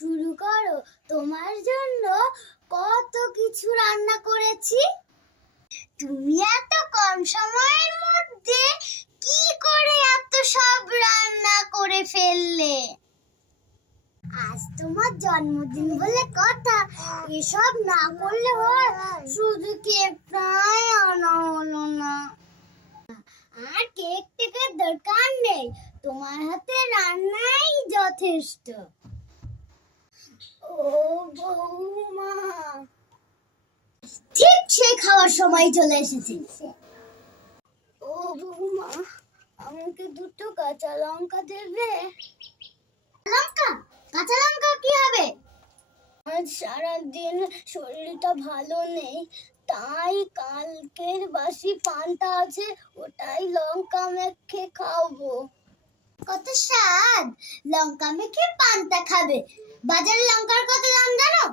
শুরু করো। তোমার জন্য কত কিছু রান্না করেছি। তুমি এত কম সময়ের মধ্যে কি করে এত সব রান্না করে ফেললে? আজ তোমার জন্মদিন বলে কথা, এসব না করলে হয়? শুধু কেকটাই আনা হলো না। আর কেক টেকের দরকার নেই, তোমার হাতে রান্নাই যথেষ্ট। ও বৌমা, ঠিক সেই খাওয়ার সময় চলে এসেছে। ও বৌমা, আমাকে দুটো কাঁচা লঙ্কা দেবে? লঙ্কা? কাঁচা লঙ্কা কি হবে? আজ সারাদিন শরীরটা ভালো নেই, তাই কালকের বাসি পান্তা আছে, ওটাই লঙ্কা মেখে খাবো। কত স্বাদ! লঙ্কা মেখে পান্তা খাবে? বাজারে লঙ্কার কত দাম জানো?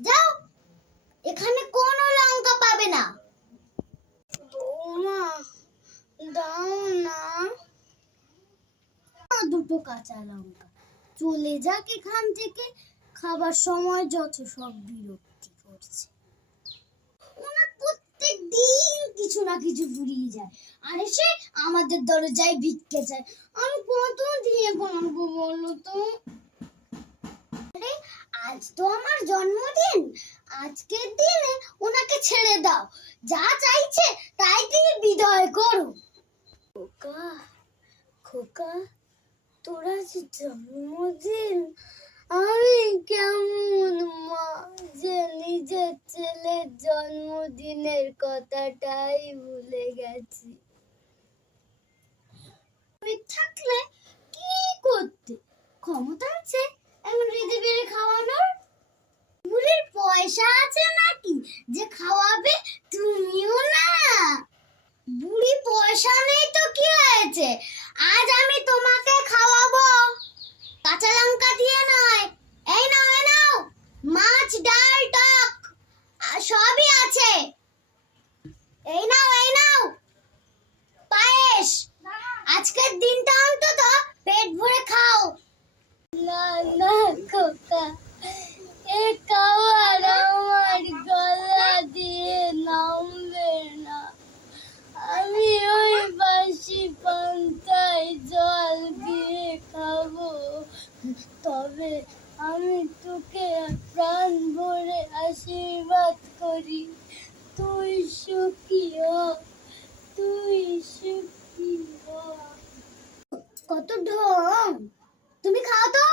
যাও, এখানে কোনো লঙ্কা পাবে না। বৌমা, দাও না দুটো কাঁচা লঙ্কা। চলে যাক এখান থেকে, খাবার সময় যত সব বিরক্তি করছে। ওনার প্রত্যেক দিন কিছু না কিছু ফুরিয়ে যায়, আর এসে আমাদের দরজায় ভিক্ষে চায়। আমি কত দিয়ে বাঁচবো বলো তো? আরে আজ তো আমার জন্মদিন, আজকের দিনে ওনাকে ছেড়ে দাও, যা চাইছে তাই দিয়ে বিদায় করো। খোকা, খোকা, তোরা যে জন্মদিন, আমি কেমন মা যে নিজের ছেলের জন্মদিনের কথাটাই ভুলে গেছি। আমি থাকলে কি করতে? ক্ষমতা আছে এমন রেঁধে বেড়ে খাওয়ানোর? বুড়ির পয়সা আছে নাকি যে খাওয়াবে? তুমিও না। বুড়ি পয়সা নেই তো কি হয়েছে, আজ আমি তোমাকে খাওয়াবো। কাঁচা লঙ্কা দিয়ে নয়, এই নাও এই নাও, মাছ ডাল টক সবই আছে। এই নাও পায়েস। আজকের দিনটা অন্তত পেট ভরে খাও। না না খোকা, এ খাবার আমার গলা দিয়ে নামবে না। আমি ওই বাসি পান্তায় জল দিয়ে খাবো। তবে আমি তোকে প্রাণ ভরে আশীর্বাদ করি, তুই সুখী হ, তুই সুখী হ। কত ঢং! তুমি খাও তো।